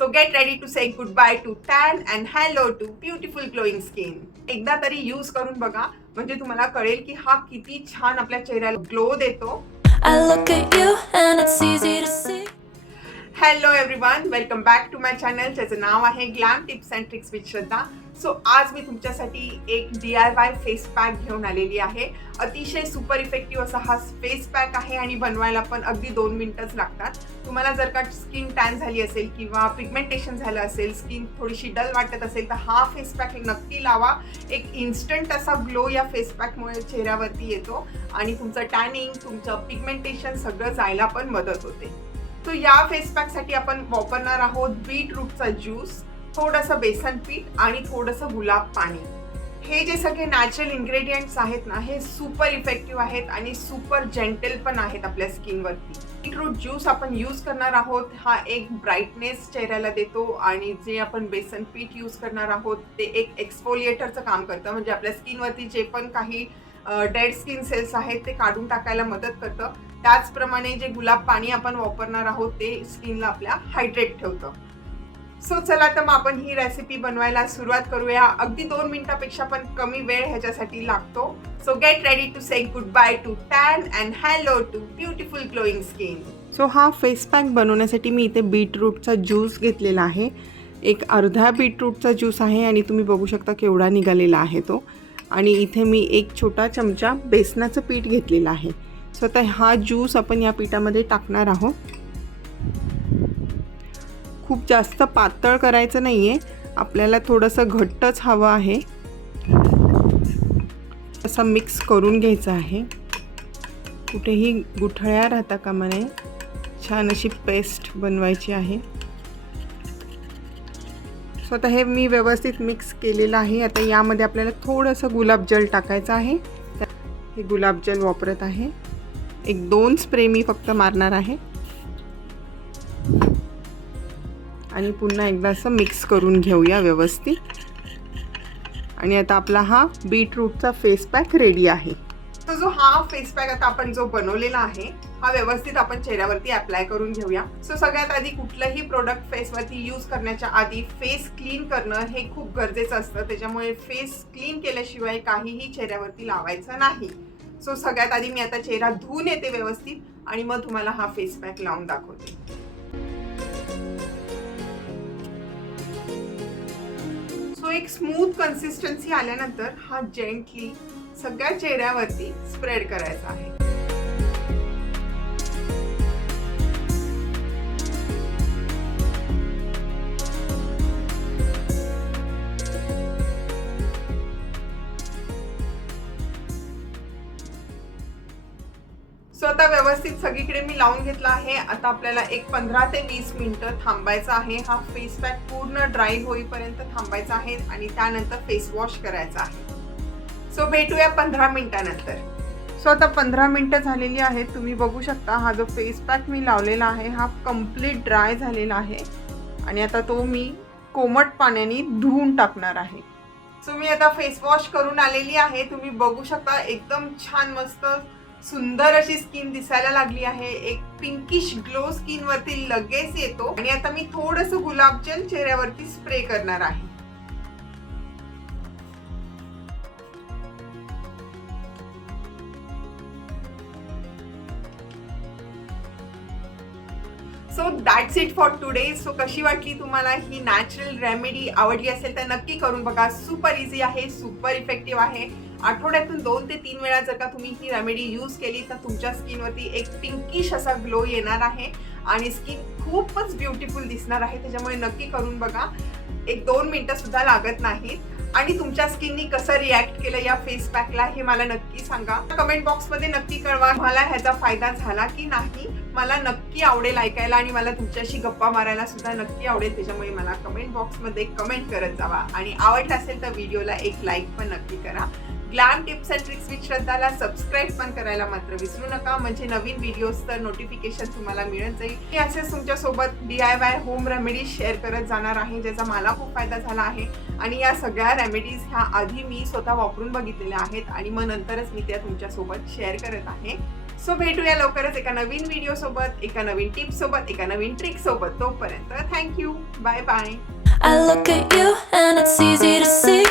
So get ready to say good bye to tan and hello to beautiful glowing skin एकदा तरी use करून बघा. म्हणजे तुम्हाला कळेल की हा किती छान आपल्या चेहऱ्याला ग्लो देतो. Hello everyone welcome back to my channel ज्याचं नाव आहे glam tips and tricks with Shraddha so आज मी तुमच्यासाठी एक D I Y face pack घेऊन आलेली आहे. अतिशय सुपर इफेक्टिव्ह असा हा फेस पॅक आहे आणि बनवायला पण अगदी दोन मिनटंच लागतात. तुम्हाला जर का स्किन टॅन झाली असेल किंवा पिगमेंटेशन झालं असेल स्किन थोडीशी डल वाटत असेल तर हा फेस पॅक नक्की लावा. एक इन्स्टंट असा ग्लो या फेस पॅकमुळे चेहऱ्यावरती येतो आणि तुमचं टॅनिंग तुमचं पिगमेंटेशन सगळं जायला पण मदत होते. तो या फेस पॅकसाठी आपण वापरणार आहोत बीट रूटचा ज्यूस थोडंसं बेसन पीठ आणि थोडंसं गुलाब पाणी. हे जे सगळे नॅचरल इन्ग्रेडियंट्स आहेत ना हे सुपर इफेक्टिव्ह आहेत आणि सुपर जेंटल पण आहेत आपल्या स्किनवरती बीटरूट ज्यूस आपण यूज करणार आहोत हा एक ब्राईटनेस चेहऱ्याला देतो आणि जे आपण बेसन पीठ यूज करणार आहोत ते एक एक्सफोलिएटरचं काम करतं. म्हणजे आपल्या स्किनवरती जे पण काही डेड स्किन सेल्स आहेत ते काढून टाकायला मदत करतं. त्याचप्रमाणे जे गुलाब पाणी आपण वापरणार आहोत ते स्किनला आपल्या हायड्रेट ठेवतं. सो चला तर मग आपण ही रेसिपी बनवायला सुरुवात करूया. अगदी दोन मिनिटापेक्षा पण कमी वेळ ह्याच्यासाठी लागतो. So get ready to say good bye to tan and hello to beautiful glowing skin so हा फेस पॅक बनवण्यासाठी मी इथे बीटरूटचा ज्यूस घेतलेला आहे. एक अर्धा बीटरूटचा ज्यूस आहे आणि तुम्ही बघू शकता केवढा निघालेला आहे तो. आणि इथे मी एक छोटा चमचा बेसनाचं पीठ घेतलेलं आहे. सो आता हा ज्यूस आपण या पिठामध्ये टाकणार आहोत. खूप जास्त पातळ करायचं नाही आहे आपल्याला थोडंसं घट्टच हवं आहे. असं मिक्स करून घ्यायचं आहे. कुठेही गुठळ्या राहता कामा नये. छान अशी पेस्ट बनवायची आहे. सो आता हे मी व्यवस्थित मिक्स केलेलं आहे. आता यामध्ये आपल्याला थोडंसं गुलाबजल टाकायचं आहे. हे गुलाबजल वापरत आहे. एक दोन स्प्रे मी फक्त मारणार आहे. आणि पुन्हा एकदा असं मिक्स करून घेऊया व्यवस्थित. आणि आता आपला हा बीटरूटचा फेस पॅक रेडी आहे. तो जो हा फेस पॅक आता आपण जो बनवलेला आहे हा व्यवस्थित आपण चेहऱ्यावरती अप्लाय करून घेऊया. सो सगळ्यात आधी कुठलंही प्रोडक्ट फेसवरती यूज करण्याच्या आधी फेस क्लीन करणं हे खूप गरजेचं असतं. त्याच्यामुळे फेस क्लीन केल्याशिवाय काहीही चेहऱ्यावरती लावायचं नाही. सो सगळ्यात आधी मी आता चेहरा धुवून येते व्यवस्थित आणि मग तुम्हाला हा फेस पॅक लावून दाखवते. तो एक स्मूथ कन्सिस्टन्सी आल्यानंतर हा जेंटली सगळ्या चेहऱ्यावरती स्प्रेड करायचा आहे. आता व्यवस्थित सगळीकडे मी लावून घेतला आहे. आता आपल्याला एक पंधरा ते वीस मिनिटं थांबायचं आहे. हा फेस पॅक पूर्ण ड्राय होईपर्यंत थांबायचा आहे आणि त्यानंतर फेस वॉश करायचा आहे. सो भेटूया पंधरा मिनिटानंतर. सो आता पंधरा मिनटं झालेली आहेत. तुम्ही बघू शकता हा जो फेस पॅक मी लावलेला आहे हा कंप्लीट ड्राय झालेला आहे. आणि आता तो मी कोमट पाण्याने धुवून टाकणार आहे. सो मी आता फेस वॉश करून आलेली आहे. तुम्ही बघू शकता एकदम छान मस्त सुंदर अशी स्किन दिसायला लागली आहे. एक पिंकिश ग्लो स्किन वरती लगेच येतो. आणि आता मी थोडस गुलाबजल चेहऱ्यावरती स्प्रे करणार आहे. So that's it for today so कशी वाटली तुम्हाला ही नॅचरल रेमेडी आवडली असेल तर नक्की करून बघा. सुपर इझी आहे सुपर इफेक्टिव्ह आहे. आठवड्यातून दोन ते तीन वेळा जर का तुम्ही ही रेमेडी यूज केली तर तुमच्या स्किनवरती एक पिंकिश असा ग्लो येणार आहे. आणि स्किन खूपच ब्युटिफुल दिसणार आहे. त्याच्यामुळे नक्की करून बघा. एक दोन मिनटं सुद्धा लागत नाहीत. आणि तुमच्या स्किननी कसं रिॲक्ट केलं या फेस पॅकला हे मला नक्की सांगा. कमेंट बॉक्समध्ये नक्की कळवा मला ह्याचा फायदा झाला की नाही. मला नक्की आवडेल ऐकायला आणि मला तुमच्याशी गप्पा मारायला सुद्धा नक्की आवडेल. त्याच्यामुळे मला कमेंट बॉक्समध्ये कमेंट करत जावा. आणि आवडलं असेल तर व्हिडिओला एक लाईक पण नक्की करा. Glam tips and tricks with श्रद्धाला subscribe पण करायला मात्र विसरू नका. म्हणजे नवीन व्हिडिओज तर नोटिफिकेशन तुम्हाला मिळत जाईल. मी असेच तुमच्यासोबत D I Y home remedies share करत जाणार आहे ज्याचा मला खूप फायदा झाला आहे. आणि या सगळ्या रेमेडीज ह्या आधी मी स्वतः वापरून बघितलेल्या आहेत आणि मग नंतरच मी त्या तुमच्यासोबत शेअर करत आहे. सो भेटूया लवकरच एका नवीन व्हिडिओ सोबत एका नवीन टिप सोबत एका नवीन ट्रिक सोबत. तोपर्यंत thank you bye bye I look at you and it's easy to see.